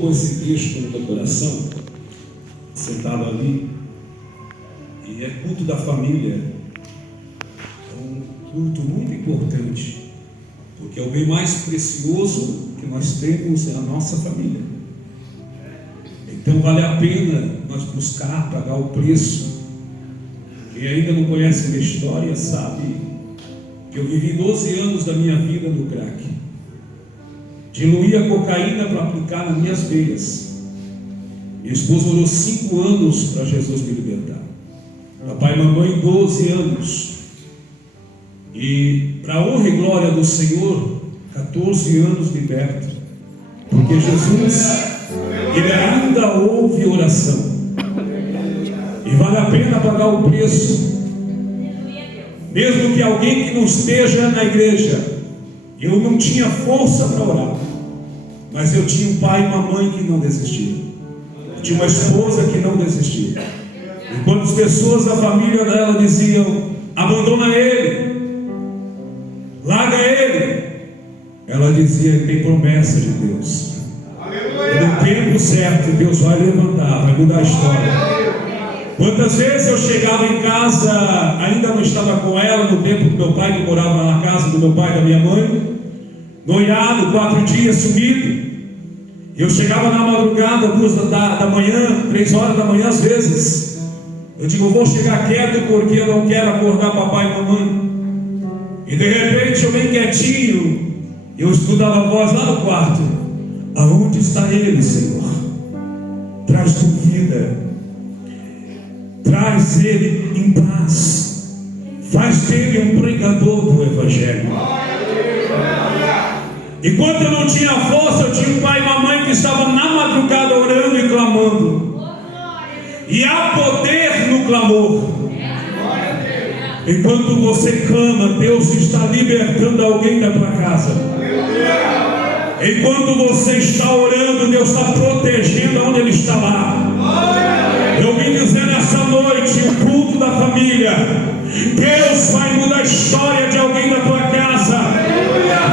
Com esse texto no teu coração, sentado ali, e é culto da família, é um culto muito importante, porque é o bem mais precioso que nós temos é a nossa família. Então vale a pena nós buscar pagar o preço. Quem ainda não conhece a minha história sabe que eu vivi 12 anos da minha vida no crack. Diluí a cocaína para aplicar nas minhas veias. Minha esposa orou 5 anos para Jesus me libertar. Papai e mamãe 12 anos. E para a honra e glória do Senhor, 14 anos liberto. Porque Jesus, Ele ainda ouve oração. E vale a pena pagar o preço. Mesmo que alguém que não esteja na igreja, eu não tinha força para orar, mas eu tinha um pai e uma mãe que não desistiram. Eu tinha uma esposa que não desistia. E quando as pessoas da família dela diziam: abandona ele, larga ele, ela dizia: tem promessa de Deus. No tempo certo Deus vai levantar, vai mudar a história. Quantas vezes eu chegava em casa, ainda não estava com ela, no tempo do meu pai, que morava na casa do meu pai e da minha mãe, noiado, 4 dias sumido. Eu chegava na madrugada, 2 da manhã, 3 horas da manhã às vezes. Eu digo: eu vou chegar quieto porque eu não quero acordar papai e mamãe. E de repente eu bem quietinho, eu escutava a voz lá no quarto: aonde está ele, Senhor? Traz tu vida, traz ele em paz, faz dele um pregador do Evangelho. Enquanto eu não tinha força, eu tinha um pai e uma mãe que estavam na madrugada orando e clamando. E há poder no clamor. Enquanto você clama, Deus está libertando alguém da tua casa. Enquanto você está orando, Deus está protegendo onde Ele está lá. Eu vim dizer nessa noite, o culto da família, Deus vai mudar a história de alguém da tua casa,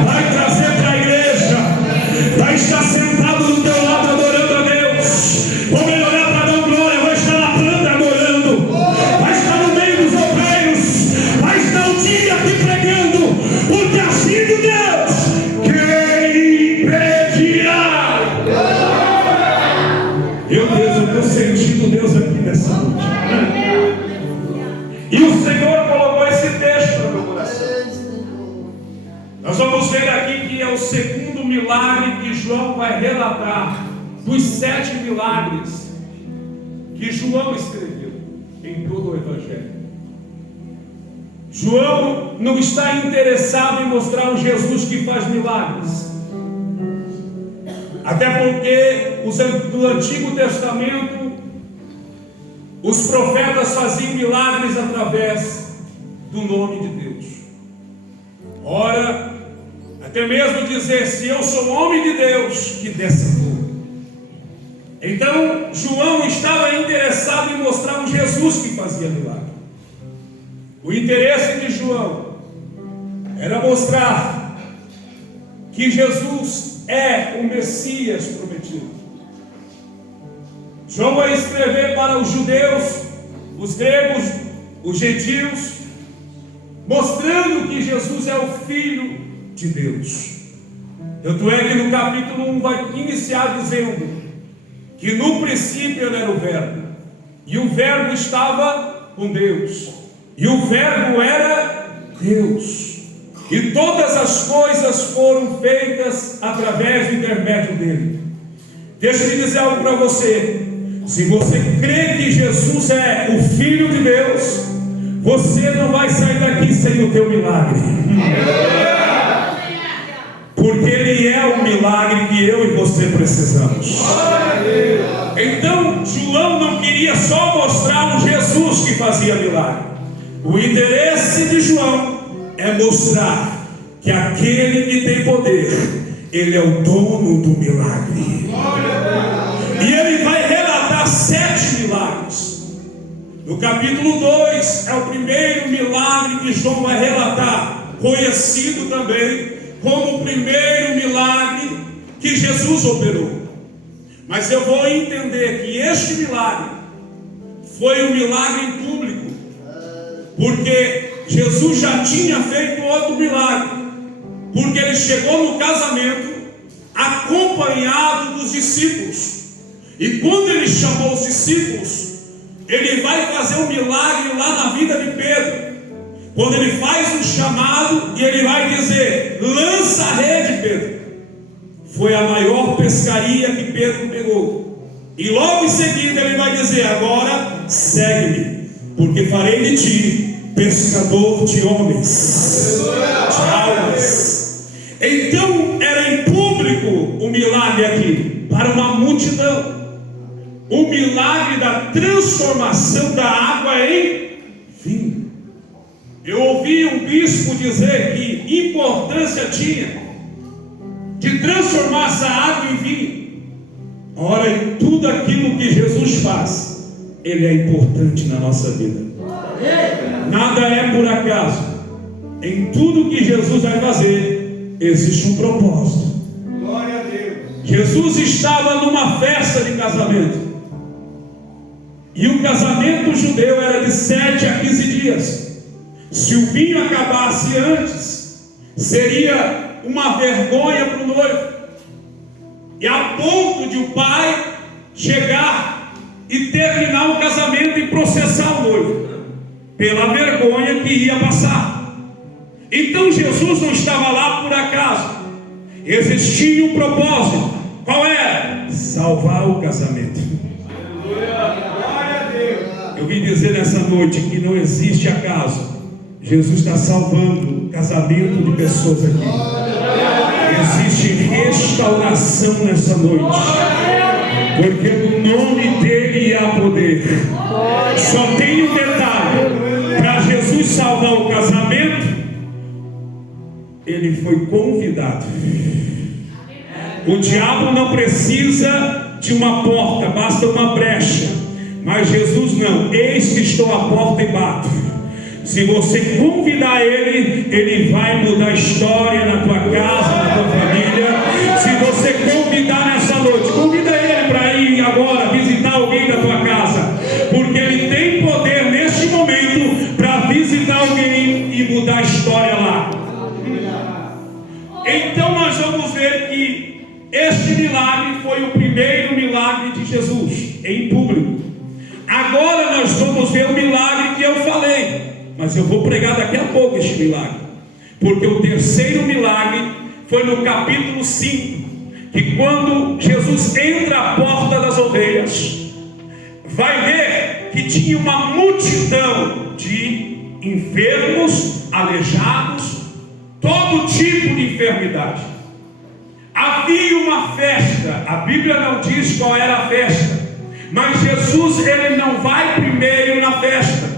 vai trazer para a igreja, vai estar sentado do teu lado adorando a Deus, vou melhorar para dar glória, vai estar na planta adorando, vai estar no meio dos obreiros, vai estar o dia aqui pregando, porque assim de Deus, quem impedirá? Eu estou sentindo Deus aqui nessa noite. E o Senhor colocou esse texto no meu coração. Nós vamos ver aqui que é o segundo milagre que João vai relatar, dos 7 milagres que João escreveu em todo o Evangelho. João não está interessado em mostrar um Jesus que faz milagres, até porque do Antigo Testamento os profetas faziam milagres através do nome de Deus. Ora, até mesmo dizer: se eu sou homem de Deus, que desça fogo. Então João estava interessado em mostrar um Jesus que fazia milagre. O interesse de João era mostrar que Jesus é o Messias prometido. João vai escrever para os judeus, os gregos, os gentios, mostrando que Jesus é o Filho de Deus. Tanto é que no capítulo 1 vai iniciar dizendo que no princípio ele era o Verbo, e o Verbo estava com Deus, e o Verbo era Deus, e todas as coisas foram feitas através do intermédio dele. Deixa eu dizer algo para você. Se você crê que Jesus é o Filho de Deus, você não vai sair daqui sem o teu milagre. Porque Ele é o milagre que eu e você precisamos. Então João não queria só mostrar um Jesus que fazia milagre. O interesse de João é mostrar que aquele que tem poder, Ele é o dono do milagre. E Ele vai relatar 7 milagres. No capítulo 2 é o primeiro milagre que João vai relatar, conhecido também como o primeiro milagre que Jesus operou. Mas eu vou entender que este milagre foi um milagre em público, porque Jesus já tinha feito outro milagre, porque ele chegou no casamento acompanhado dos discípulos, e quando ele chamou os discípulos, ele vai fazer um milagre lá na vida de Pedro. Quando ele faz um chamado e ele vai dizer: lança a rede, Pedro. Foi a maior pescaria que Pedro pegou. E logo em seguida ele vai dizer: agora segue-me, porque farei de ti pescador de homens, de almas. Então era em público o milagre aqui, para uma multidão. O milagre da transformação da água em vinho. Eu ouvi um bispo dizer que importância tinha de transformar essa água em vinho. Ora, em tudo aquilo que Jesus faz, ele é importante na nossa vida. Nada é por acaso. Em tudo que Jesus vai fazer, existe um propósito. Glória a Deus. Jesus estava numa festa de casamento. E o casamento judeu era de 7 a 15 dias. Se o vinho acabasse antes, seria uma vergonha para o noivo. E a ponto de o pai chegar e terminar o casamento e processar o noivo, pela vergonha que ia passar. Então Jesus não estava lá por acaso. Existia um propósito. Qual era? Salvar o casamento. Eu vim dizer nessa noite que não existe acaso. Jesus está salvando o casamento de pessoas aqui. Existe restauração nessa noite, porque no nome dele há poder. Só tem um detalhe: para Jesus salvar o casamento, ele foi convidado. O diabo não precisa de uma porta, basta uma brecha. Mas Jesus não. Eis que estou à porta e bato. Se você convidar ele, ele vai mudar a história na tua casa, na tua família. Se você convidar nessa noite, convida ele para ir agora visitar alguém da tua casa, porque ele tem poder neste momento para visitar alguém e mudar a história lá. Então nós vamos ver que este milagre foi o primeiro milagre de Jesus em público. Agora nós vamos ver o milagre que eu falei, mas eu vou pregar daqui a pouco este milagre, porque o terceiro milagre foi no capítulo 5, que quando Jesus entra à porta das ovelhas, vai ver que tinha uma multidão de enfermos, aleijados, todo tipo de enfermidade. Havia uma festa, a Bíblia não diz qual era a festa, mas Jesus, ele não vai primeiro na festa,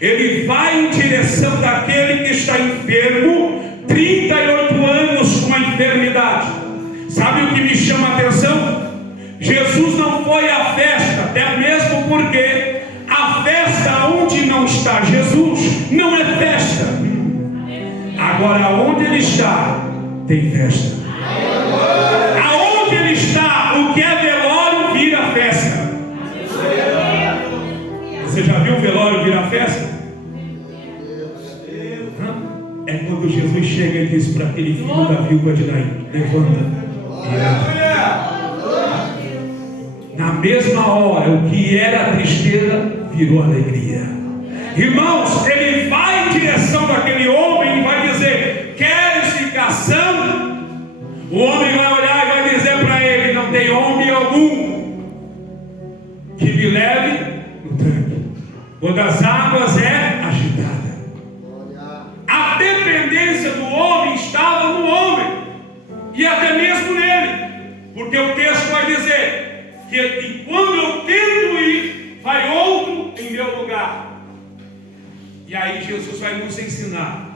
ele vai em direção daquele que está enfermo, 38 anos com a enfermidade. Sabe o que me chama a atenção? Jesus não foi à festa, até mesmo porque a festa onde não está Jesus não é festa. Agora, onde ele está, tem festa. Aonde ele está, o que é velório vira festa. Você já viu o velório virar festa? É quando Jesus chega e diz para aquele filho da viúva de Naim: levanta e anda. Na mesma hora, o que era tristeza virou alegria. Irmãos, ele vai em direção daquele homem e vai dizer: queres ficar são? O homem vai olhar e vai dizer para ele: não tem homem algum que me leve no tanque, quando as águas é agitada. A dependência do homem estava no homem, e até mesmo nele, porque o texto vai dizer que quando eu tento ir, vai outro em meu lugar. E aí Jesus vai nos ensinar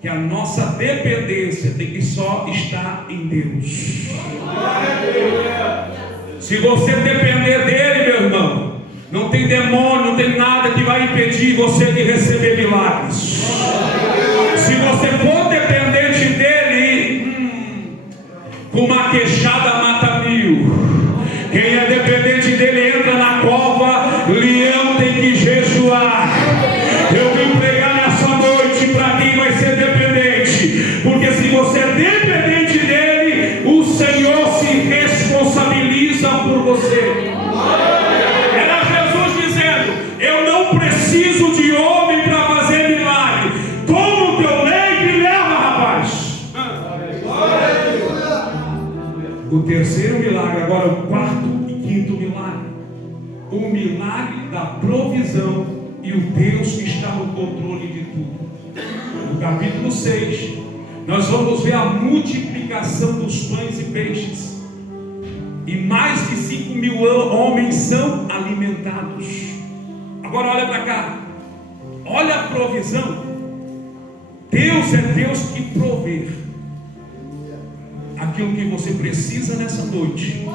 que a nossa dependência tem que só estar em Deus. Se você depender dele, meu irmão, não tem demônio, não tem nada que vai impedir você de receber milagres. Se você for dependente dele, com uma queixada mata 1000, Quem é dependente dele entra na cova, leão tem que jejuar. Eu vim pregar nessa noite para quem vai ser dependente, porque se você é dependente dele, o Senhor se responsabiliza por você. Era Jesus dizendo: eu não preciso de homem para fazer milagre. Toma o teu leite e leva, rapaz. O terceiro milagre, agora o quarto e quinto milagre. O milagre da provisão e o Deus que está no controle de tudo. No capítulo 6, nós vamos ver a multiplicação dos pães e peixes. E mais de 5.000 homens são alimentados. Agora olha para cá. Olha a provisão. Deus é Deus que provê aquilo que você precisa nessa noite.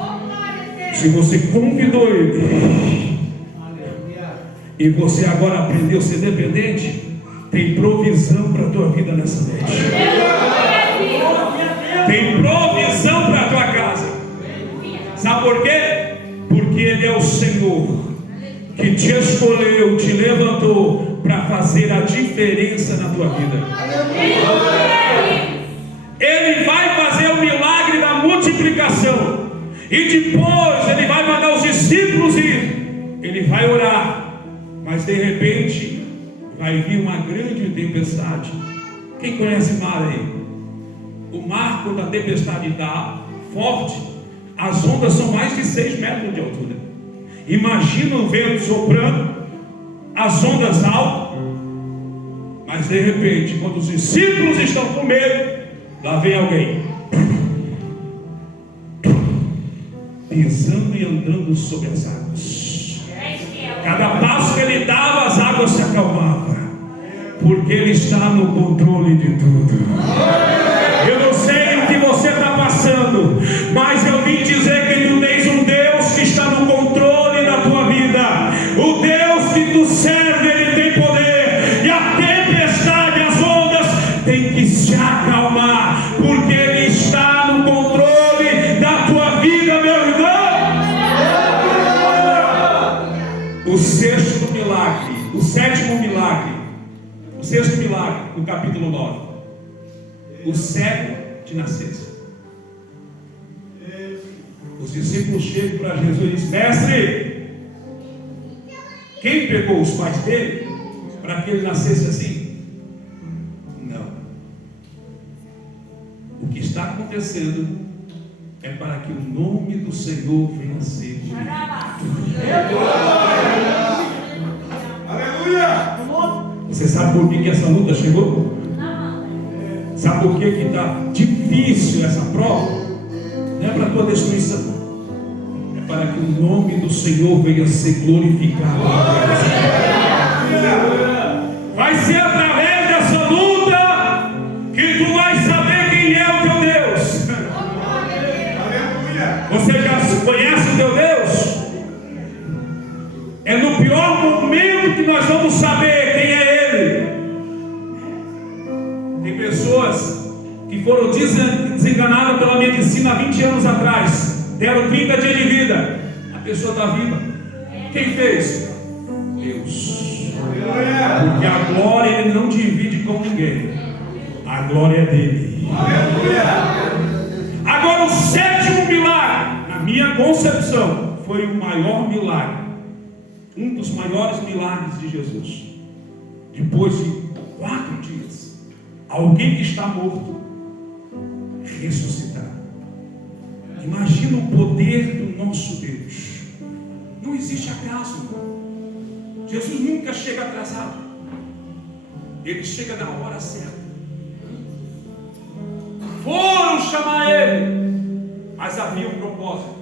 Se você convidou Ele e você agora aprendeu a ser dependente, tem provisão para a tua vida nessa noite. Tem provisão para a tua casa. Sabe por quê? Porque Ele é o Senhor que te escolheu, te levantou para fazer a diferença na tua vida. Ele vai fazer o milagre da multiplicação. E depois Ele vai mandar os discípulos ir. Ele vai orar. Mas de repente vai vir uma grande tempestade. Quem conhece mar aí? O mar, quando a tempestade está forte, as ondas são mais de 6 metros de altura. Imagina o vento soprando, as ondas altas. Mas de repente, quando os discípulos estão com medo, lá vem alguém pisando e andando sobre as águas. Cada passo que ele dava, as águas se acalmavam, porque Ele está no controle de tudo. Eu não sei o que você está passando, mas eu vim dizer que tu tens um Deus que está no controle da tua vida. O Deus que tu serve, Ele tem poder. E a tempestade, as ondas tem que se acalmar, porque Ele está no controle da tua vida, meu irmão. O sexto milagre, o sétimo milagre, o sexto milagre, no capítulo 9. O cego de nascença. Os discípulos chegam para Jesus e dizem: mestre, quem pegou os pais dele para que ele nascesse assim? Não. O que está acontecendo é para que o nome do Senhor venha a ser glorificado. Aleluia! Você sabe por que essa luta chegou? Sabe por que está difícil essa prova? Não é para a tua destruição, é para que o nome do Senhor venha a ser glorificado. Vai ser através dessa luta que tu vais saber quem é o teu Deus. Você já conhece o teu Deus? É no pior momento que nós vamos saber quem é Ele. Tem pessoas que foram desenganadas pela medicina há 20 anos atrás, deram 30 dias de vida, a pessoa está viva. Quem fez? Deus. Porque a glória Ele não divide com ninguém, a glória é dele. Agora o sétimo milagre, na minha concepção, foi o maior milagre, um dos maiores milagres de Jesus. Depois de 4 dias, alguém que está morto ressuscitar. Imagina o poder do nosso Deus. Não existe acaso. Jesus nunca chega atrasado. Ele chega na hora certa. Foram chamar Ele, mas havia um propósito.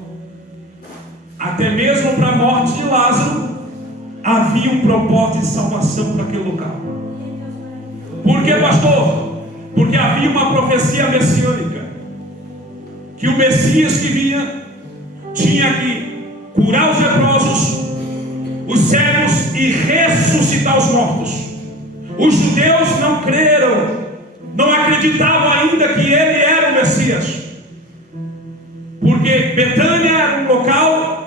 Até mesmo para a morte de Lázaro havia um propósito de salvação para aquele local. Por que, pastor? Porque havia uma profecia messiânica, que o Messias que vinha tinha que curar os leprosos, os cegos e ressuscitar os mortos. Os judeus não creram, não acreditavam ainda que ele era o Messias, porque Betânia era um local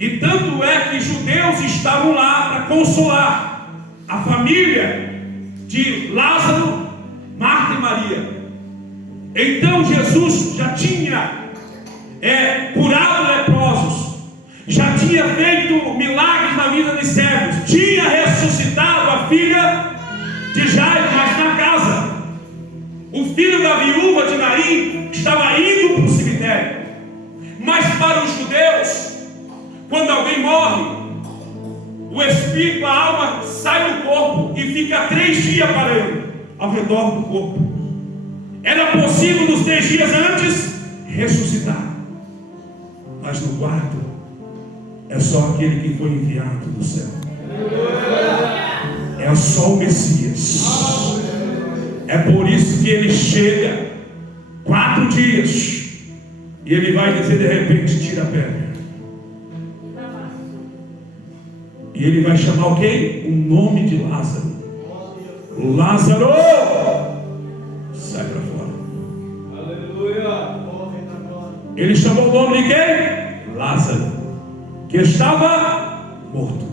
E tanto é que judeus estavam lá para consolar a família de Lázaro, Marta e Maria. Então Jesus já tinha curado leprosos, já tinha feito milagres na vida de cegos, tinha ressuscitado a filha de Jairo, mas na casa. O filho da viúva de Naim estava indo para o cemitério. Mas para os judeus, quando alguém morre, o espírito, a alma sai do corpo e fica 3 dias parando ao redor do corpo. Era possível nos 3 dias antes ressuscitar, mas no quarto é só aquele que foi enviado do céu. É só o Messias. É por isso que ele chega 4 dias e ele vai dizer de repente: tira a pedra. E ele vai chamar o quê? O nome de Lázaro. Lázaro, sai para fora. Aleluia. Ele chamou o nome de quem? Lázaro, que estava morto.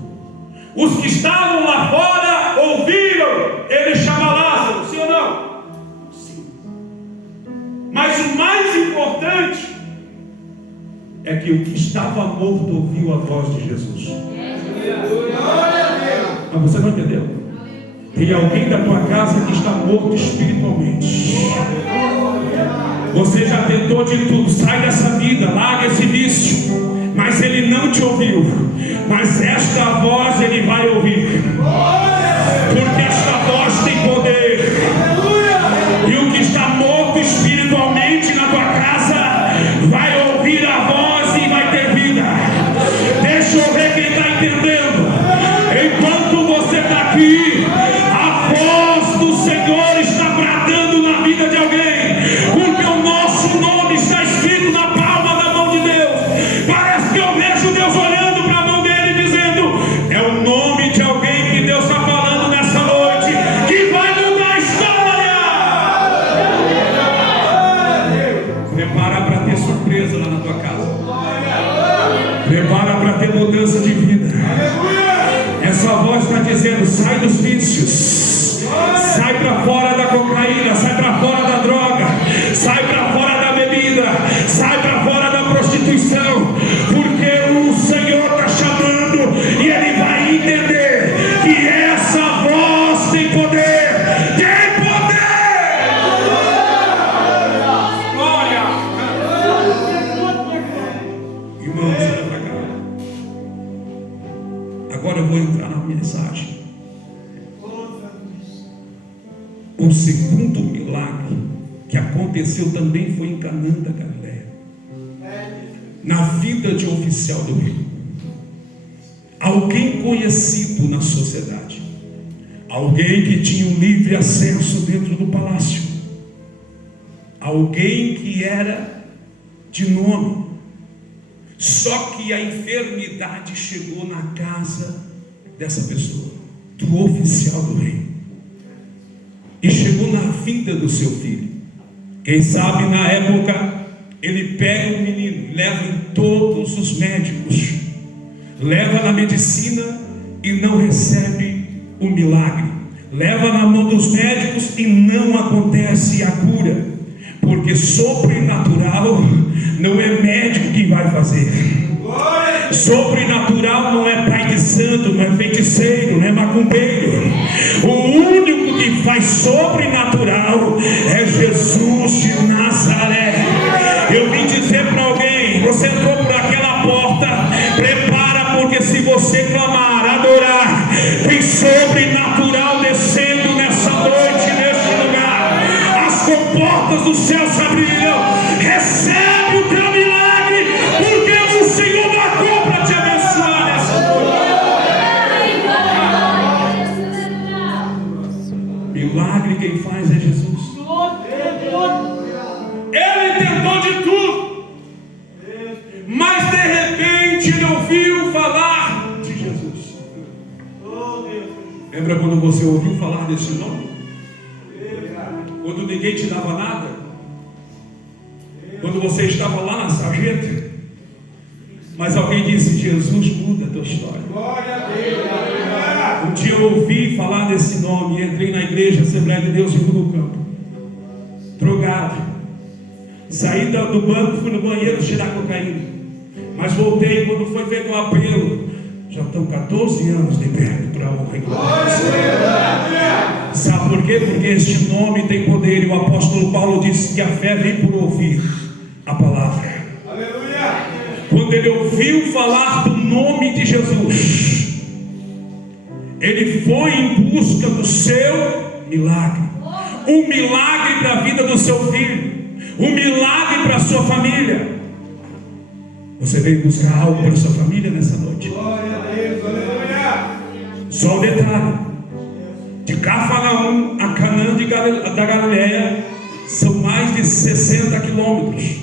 Os que estavam lá fora ouviram ele chamar Lázaro, sim ou não? Sim. Mas o mais importante é que o que estava morto ouviu a voz de Jesus. Mas você não entendeu? Tem alguém da tua casa que está morto espiritualmente. Você já tentou de tudo, sai dessa vida, larga esse vício, mas ele não te ouviu. Mas esta voz ele vai ouvir, porque esta voz tem poder. E o que está morto espiritualmente na tua casa vai ouvir a voz e vai ter vida. Deixa eu ver quem está entendendo. Enquanto você está aqui, a voz do Senhor está bradando na vida de alguém, porque o nosso nome está escrito na palma da mão de Deus. Parece que eu vejo Deus olhando para a mão dele dizendo: é o nome de alguém que Deus está falando nessa noite, que vai mudar a história. Prepara para ter surpresa lá na tua casa. Prepara para ter mudança de vida. Essa voz está dizendo: sai dos vícios, sai para fora da cocaína, sai para fora da droga, sai para fora da bebida, sai para fora da prostituição, porque o Senhor está chamando e ele vai entender que essa voz tem poder. Tem poder! Glória! Irmãos, olha para cá. Agora eu vou entrar na mensagem. O segundo milagre que aconteceu também foi em Canaã da Galileia, na vida de um oficial do rei, alguém conhecido na sociedade, alguém que tinha um livre acesso dentro do palácio, alguém que era de nome. Só que a enfermidade chegou na casa dessa pessoa, do oficial do rei, e chegou na vida do seu filho. Quem sabe na época ele pega o menino, leva em todos os médicos, leva na medicina e não recebe o milagre, leva na mão dos médicos e não acontece a cura, porque sobrenatural não é médico que vai fazer. Sobrenatural não é pai de santo, não é feiticeiro, não é macumbeiro. O único que faz sobrenatural é Jesus de Nazaré. Eu vim dizer para alguém: você entrou por aquela porta, prepara, porque se você clamar, adorar, tem sobrenatural descendo nessa noite, neste lugar. As comportas do céu se abrirão. Recebe o teu milagre, porque o Senhor marcou para te abençoar nessa noite. Milagre quem faz é Jesus. Ele tentou de tudo, mas de repente ele ouviu falar de Jesus. Lembra quando você ouviu falar desse nome? Quando ninguém te dava nada? Quando você estava lá na sarjeta, Mas alguém disse: Jesus muda a tua história. Um dia eu ouvi falar desse nome e entrei na igreja Assembleia de Deus em Rio do Campo, drogado. Saí do banco, fui no banheiro tirar cocaína, mas voltei quando foi feito o apelo. Já estão 14 anos liberto para a honra e glória. Sabe por quê? Porque este nome tem poder, e o apóstolo Paulo disse que a fé vem por ouvir a palavra. Aleluia! Quando ele ouviu falar do nome de Jesus, ele foi em busca do seu milagre. Um milagre para a vida do seu filho, um milagre para a sua família. Você veio buscar algo para a sua família nessa noite? Glória a Deus, aleluia! Só um detalhe: de Cafarnaum a Canaã da Galileia são mais de 60 quilômetros.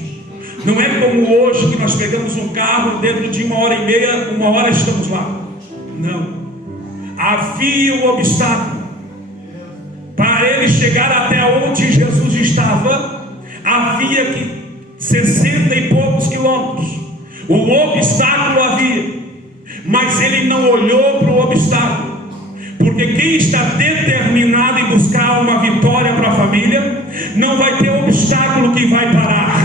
Não é como hoje que nós pegamos um carro, dentro de 1h30, 1 hora estamos lá. Não. Havia um obstáculo para ele chegar até onde Jesus estava. Havia que 60 e poucos quilômetros. O obstáculo havia, mas ele não olhou para o obstáculo, porque quem está determinado em buscar uma vitória para a família, não vai ter obstáculo que vai parar.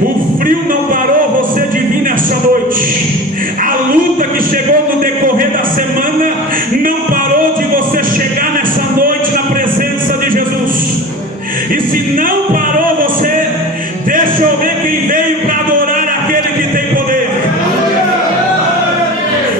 O frio não parou você de vir nessa noite. A luta que chegou no decorrer da semana não parou de você chegar nessa noite na presença de Jesus. E se não parou você, deixa eu ver quem veio para adorar aquele que tem poder.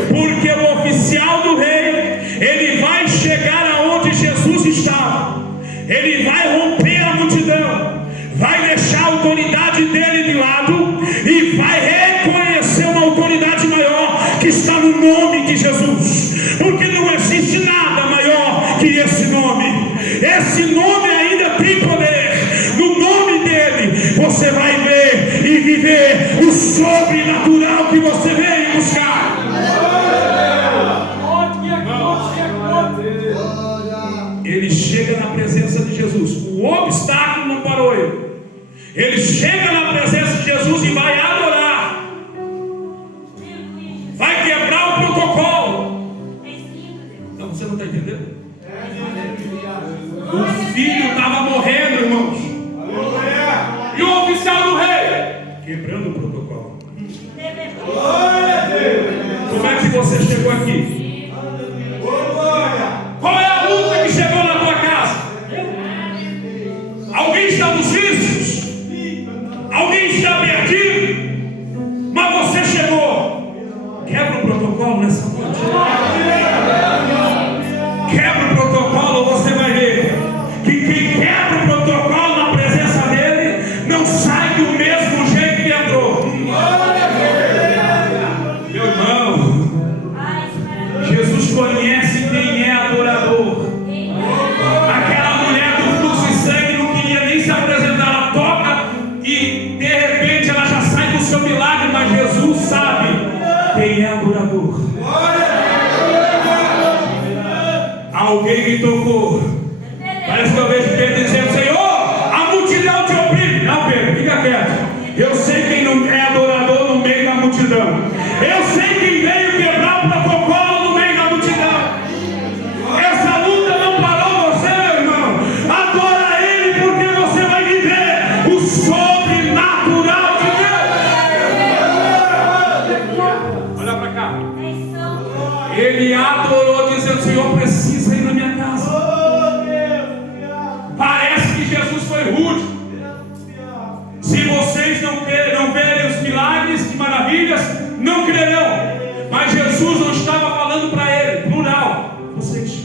Porque o oficial do rei, ele vai chegar aonde Jesus estava. Ele vai romper a multidão, vai deixar a autoridade dele de lado e vai reconhecer uma autoridade maior que está no nome de Jesus. Porque não existe nada maior que esse nome. Esse nome ainda tem poder. No nome dele você vai ver e viver o sobrenatural que você veio buscar. Ele chega na presença de Jesus. O obstáculo não parou ele. Ele chega na presença de Jesus e vai adorar. Vai quebrar o protocolo. Não, você não está entendendo? O filho estava morrendo, irmãos. E o oficial do rei quebrando o protocolo. Como é que você chegou aqui? Qual é a luta que chegou na tua casa? Alguém está nos vícios? Alguém está perdido? Mas você chegou. Quebra o protocolo nessa noite. Quebra o protocolo, você vai ver que quem quebra o protocolo na presença dele não sai do mesmo jeito que entrou. Meu irmão, Jesus conhece quem é adorador. Aquela mulher do fluxo de sangue não queria nem se apresentar. Ela toca e de repente ela já sai do seu milagre. Mas Jesus sabe quem é adorador. Alguém me tocou. Parece que eu vejo Pedro dizendo: Senhor, a multidão te oprime. Não, Pedro, fica quieto. Eu sei quem não é adorador no meio da multidão. Eu sei quem veio quebrar o protocolo no meio da multidão. Essa luta não parou você, meu irmão. Adora Ele, porque você vai viver o sobrenatural de Deus. Olha para cá. Ele adorou, dizendo: Senhor, precisa ir na minha casa. Parece que Jesus foi rude. Se vocês não verem os milagres e maravilhas, não crerão. Mas Jesus não estava falando para ele, plural, vocês.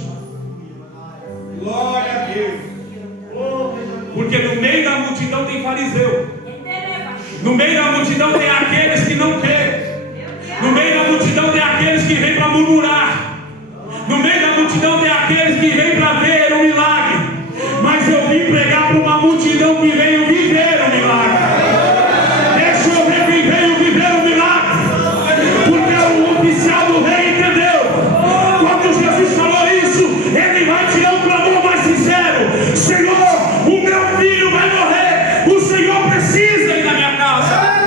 Glória a Deus. Porque no meio da multidão tem fariseu. No meio da multidão tem aqueles que não creem. No meio da multidão tem aqueles que vêm para murmurar. No meio da multidão tem aqueles que vêm para ver um milagre. Mas eu vim pregar para uma multidão que veio viver o milagre. Deixa eu ver quem veio viver o milagre. Porque o oficial do rei entendeu. Quando Jesus falou isso, ele vai tirar um clamor mais sincero: Senhor, o meu filho vai morrer. O Senhor precisa ir na minha casa.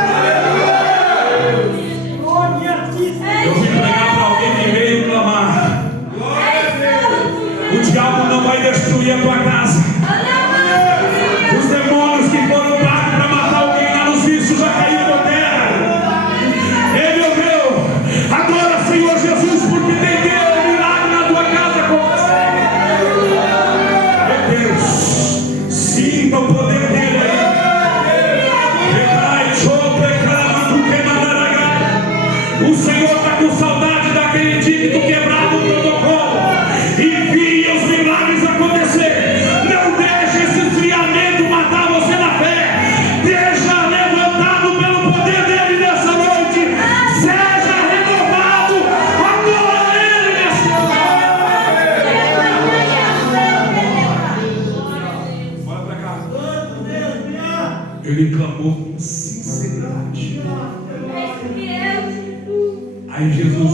Aí Jesus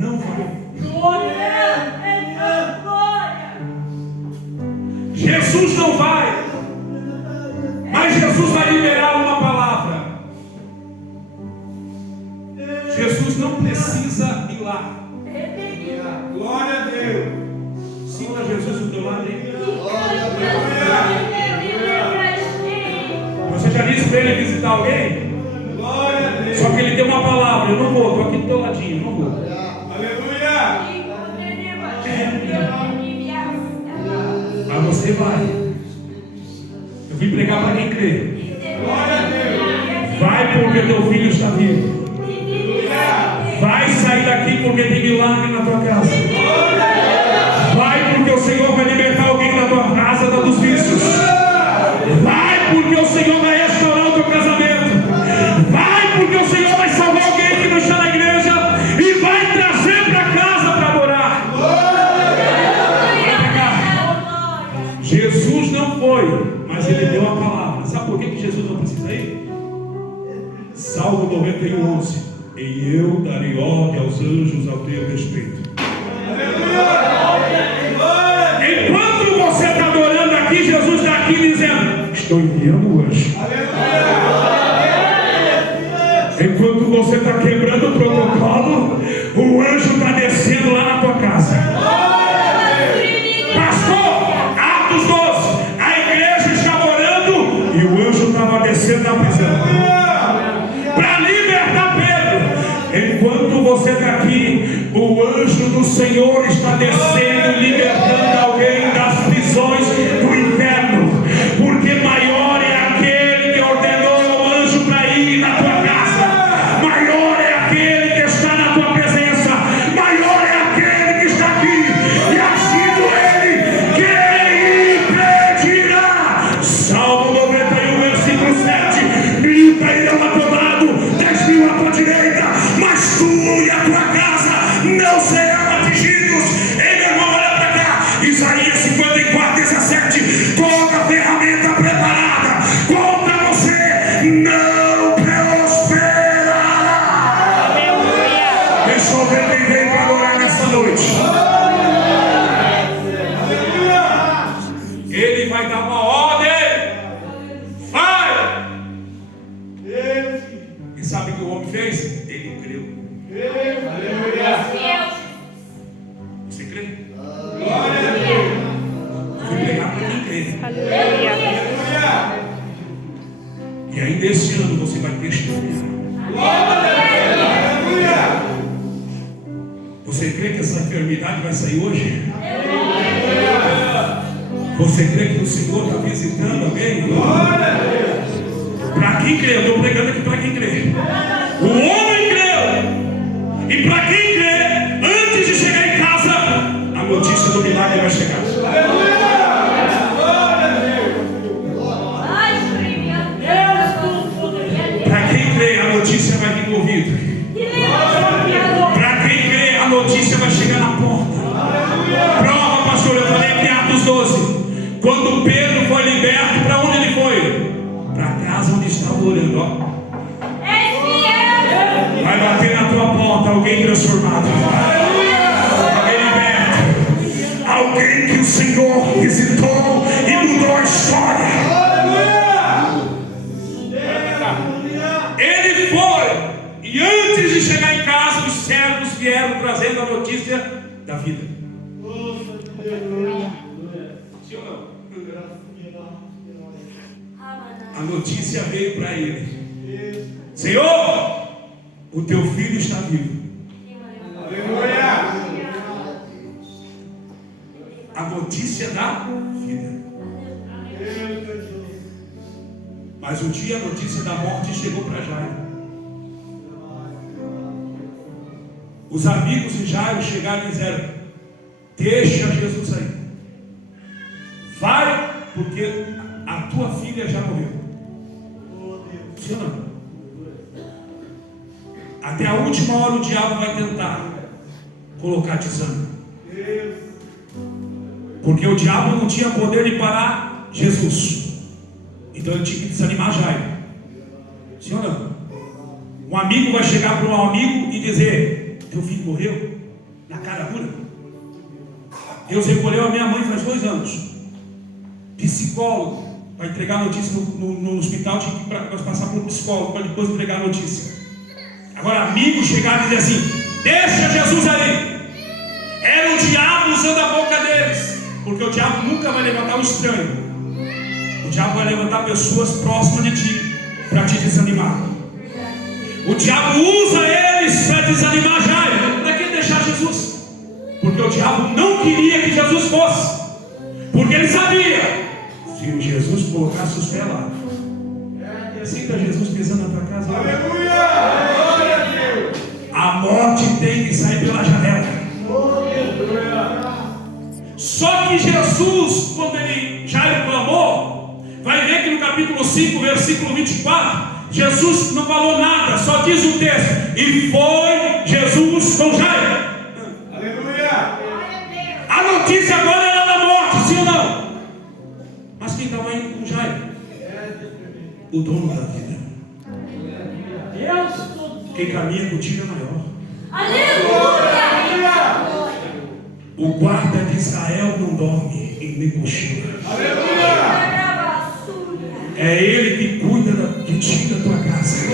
não vai. Jesus não vai. Mas Jesus vai liberar uma palavra. Jesus não precisa ir lá. Glória a Deus. Sinta Jesus do teu lado aí. Você já disse para ele visitar alguém? Glória a Deus. Só que ele deu uma palavra. Eu não vou, estou aqui do teu ladinho, não vou. Aleluia. Mas você vai. Eu vim pregar para quem crê. Glória a Deus. Vai porque teu filho está vivo. Vai sair daqui porque tem milagre na tua casa. Vai porque o Senhor vai libertar alguém da tua casa dos vícios. Vai porque o Senhor vai restaurar o teu casamento. Vai porque o Senhor vai salvar alguém que não está na igreja e vai trazer para casa para adorar. Jesus não foi, mas ele deu a palavra. Sabe por que Jesus não precisa ir? Salmo 91:11. E eu darei ordem aos anjos ao teu respeito. Enquanto você está adorando aqui, Jesus está aqui dizendo: estou enviando o anjo. Enquanto você está quebrando o protocolo, o anjo está descendo lá na tua casa. Pastor, Atos 12, a igreja estava orando e o anjo estava descendo na prisão para libertar Pedro. Enquanto você está aqui, o anjo do Senhor está descendo, libertando alguém das prisões do inferno. Porque maior é aquele que ordenou ao anjo para ir na tua casa. Maior é aquele que está na tua presença. Maior é aquele que está aqui. E agindo ele, quem impedirá? Salmo 91, versículo 7. 1000 cairão a teu lado, 10.000 à tua direita, mas tu e a tua casa não serão atingidos. Ei, meu irmão, olha para cá. Isaías 54:17. Toda a ferramenta preparada contra você não prosperará. Deixa eu ver quem veio para adorar nessa noite. Ele vai dar uma ordem. Vai! E sabe o que o homem fez? Ele creu. Você crê? Glória a Deus. Eu vou pregar para quem crê. Aleluia. E ainda esse ano você vai testemunhar. Aleluia. Você crê que essa enfermidade vai sair hoje? Você crê que o Senhor está visitando alguém? Glória a Deus. Para quem crê? Eu estou pregando aqui para quem crê. O homem creu. E para quem crê, antes de chegar em casa, a notícia do milagre vai chegar. Para quem crê, a notícia vai vir no ouvido. Para quem crê, a notícia vai chegar na porta. Prova, pastor, eu falei aqui em Atos 12. Quando Pedro foi liberto, para onde ele foi? Para a casa onde estava orando, ó. Vai bater na tua porta alguém transformado, alguém liberto, alguém que o Senhor visitou e mudou a história. Ele foi, e antes de chegar em casa, os servos vieram trazendo a notícia da vida. Sim ou não? A notícia veio para ele: Senhor, o teu filho está vivo. Aleluia. A notícia da vida. Mas um dia a notícia da morte chegou para Jairo. Os amigos de Jairo chegaram e disseram: deixa Jesus aí. Vai, porque a tua filha já morreu. Sim ou não? Até a última hora o diabo vai tentar colocar desânimo. Porque o diabo não tinha poder de parar Jesus. Então ele tinha que desanimar Jairo. Sim ou não? Um amigo vai chegar para um amigo e dizer: teu filho morreu na cara dura. Deus recolheu a minha mãe faz 2 anos. Psicólogo vai entregar a notícia no hospital, tinha que passar por um psicólogo para depois entregar a notícia. Agora, amigo chegar e dizer assim: deixa Jesus ali. Era o diabo usando a boca deles, porque o diabo nunca vai levantar um estranho. O diabo vai levantar pessoas próximas de ti para te desanimar. O diabo usa eles para desanimar Jairo. Para que deixar Jesus? Porque o diabo não queria que Jesus fosse, porque ele sabia: se o Jesus colocasse os pés lá, sinta Jesus pisando na tua casa. Aleluia! A morte tem que sair pela janela. Só que Jesus, quando Jairo clamou, vai ver que no capítulo 5, versículo 24, Jesus não falou nada, só diz o texto: e foi Jesus com Jairo. Aleluia! A notícia agora era da morte, sim ou não? Mas quem estava indo com Jairo? O dono da vida. Quem caminha contigo é maior. Aleluia! O guarda de Israel não dorme e nem cochila. Aleluia! É ele que cuida de ti e da tua casa.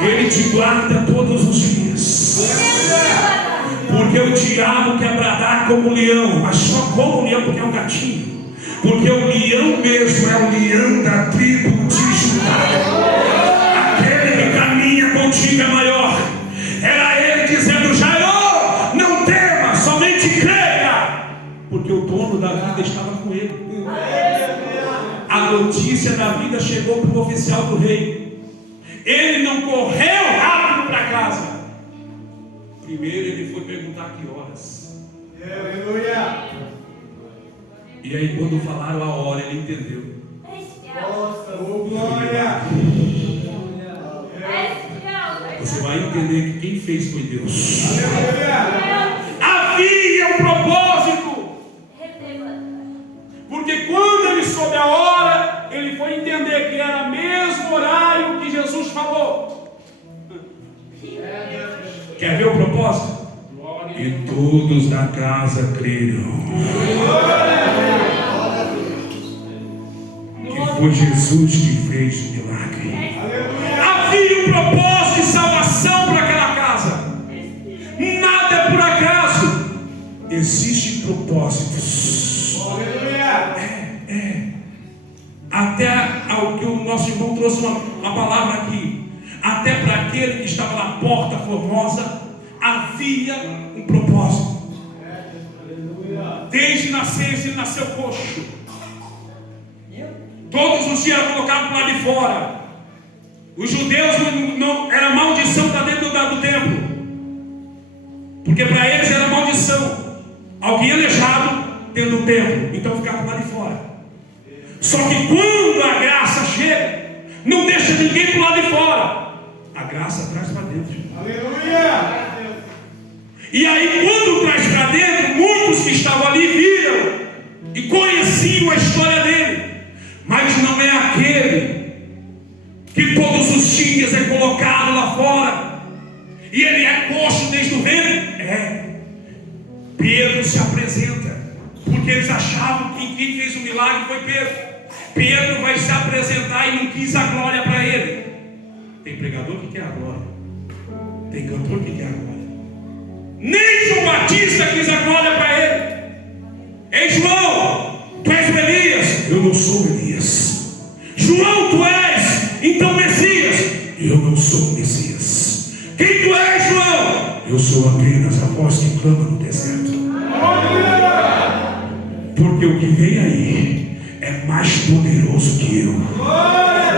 Ele te guarda todos os dias. Porque o diabo quer bradar como um leão, mas só como um leão, porque é um gatinho. Porque o leão mesmo é o leão da tribo de Judá. Aquele que caminha contigo é maior. Era ele dizendo: Jairo, não tema, somente creia. Porque o dono da vida estava com ele. A notícia da vida chegou para o oficial do rei. Ele não correu rápido para casa. Primeiro ele foi perguntar que horas. Aleluia! E aí quando falaram a hora, ele entendeu. Nossa, glória! Você vai entender que quem fez foi Deus. Aleluia! Havia um propósito. Porque quando ele soube a hora, ele foi entender que era o mesmo horário que Jesus falou. Quer ver o propósito? E todos da casa creram que foi Jesus que fez o milagre. Havia um propósito de salvação para aquela casa. Nada é por acaso. Existem propósitos. Até ao que o nosso irmão trouxe uma palavra aqui. Até para aquele que estava na porta formosa havia um propósito. Desde nascer, ele nasceu coxo. Todos os dias eram colocados lá de fora. Os judeus não era maldição para dentro do templo, porque para eles era maldição alguém aleijado dentro do templo, então ficava lá de fora. Só que quando a graça chega, não deixa ninguém para o lado de fora, a graça traz para dentro. Aleluia! E aí quando traz para dentro, muitos que estavam ali viram e conheciam a história dele, mas não é aquele que todos os dias é colocado lá fora e ele é coxo desde o ventre. Pedro se apresenta, porque eles achavam que quem fez o milagre foi Pedro. Pedro vai se apresentar e não quis a glória para ele. Tem pregador que quer a glória, tem cantor que quer a glória. Nem João Batista quis a glória para ele. Ei, João, tu és o Elias? Eu não sou Elias. João, tu és então Messias? Eu não sou o Messias. Quem tu és, João? Eu sou apenas a voz que clama no deserto. Porque o que vem aí é mais poderoso que eu.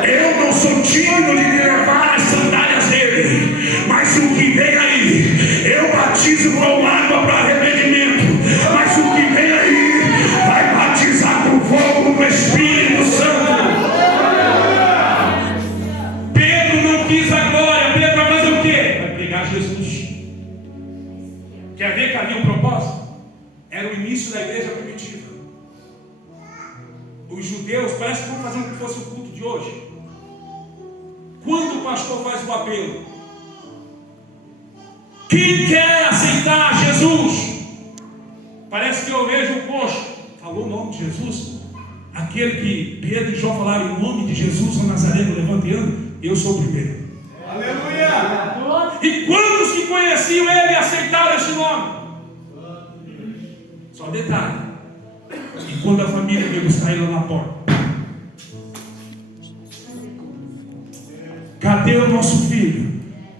Eu não sou digno de levar as sandálias dele, mas o que vem aí, eu batizo com água para arrependimento, mas o que vem aí vai batizar com fogo do Espírito Santo. Pedro não quis a glória. Pedro vai fazer o quê? Vai pregar Jesus. Quer ver que havia um propósito? Era o início da igreja primitiva. Os judeus, parece que vão fazer como se fosse o culto de hoje. Quando o pastor faz o apelo. Quem quer aceitar Jesus? Parece que eu vejo o coxo. Falou o nome de Jesus? Aquele que Pedro e João falaram em nome de Jesus, o Nazareno, levante e anda. Eu sou o primeiro. Aleluia! E quantos que conheciam ele aceitaram esse nome? Só detalhe. E quando a família veio buscar ele lá na porta, cadê o nosso filho?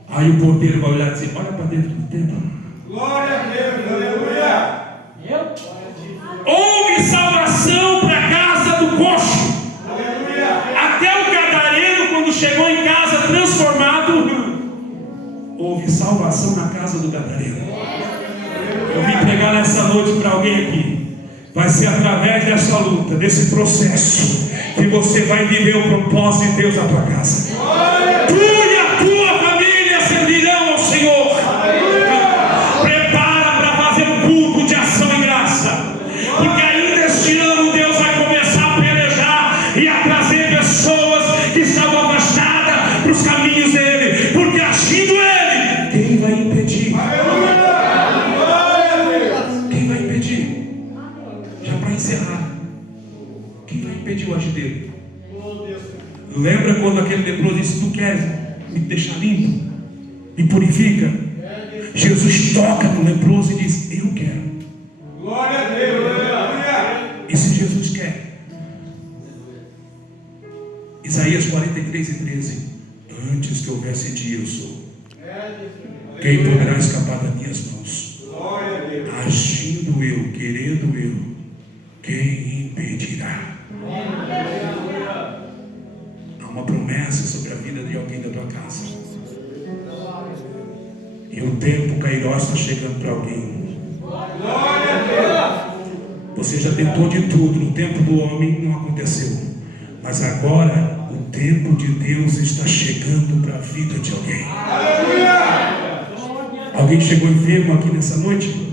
Aí o porteiro vai olhar e dizer: olha para dentro do templo. Glória a Deus! Aleluia! Houve salvação para a casa do coxo. Aleluia! Até o gadareno, quando chegou em casa transformado, houve salvação na casa do gadareno. Eu vim pregar nessa noite para alguém aqui. Vai ser através dessa luta, desse processo, que você vai viver o propósito de Deus na tua casa. Tu e a tua família servirão ao Senhor. Prepara para fazer um culto de ação e graça, porque ainda este ano Deus vai começar a pelejar e a trazer pessoas que estavam afastadas para os caminhos dele, porque agindo ele, quem vai impedir? Quem vai impedir? Já para encerrar, quem vai impedir o agir dele? Lembra quando aquele leproso disse: tu queres me deixar limpo? Me purifica? Jesus toca no leproso e diz: eu quero. Glória a Deus! Aleluia! E se Jesus quer? Isaías 43:13: antes que houvesse dia, eu sou. Quem poderá escapar das minhas mãos? Glória a Deus! Agindo eu, querendo eu, quem impedirá? Há uma promessa sobre a vida de alguém da tua casa. E o tempo Kairos está chegando para alguém. Glória a Deus! Você já tentou de tudo. No tempo do homem não aconteceu. Mas agora o tempo de Deus está chegando para a vida de alguém. Aleluia! Alguém chegou enfermo aqui nessa noite?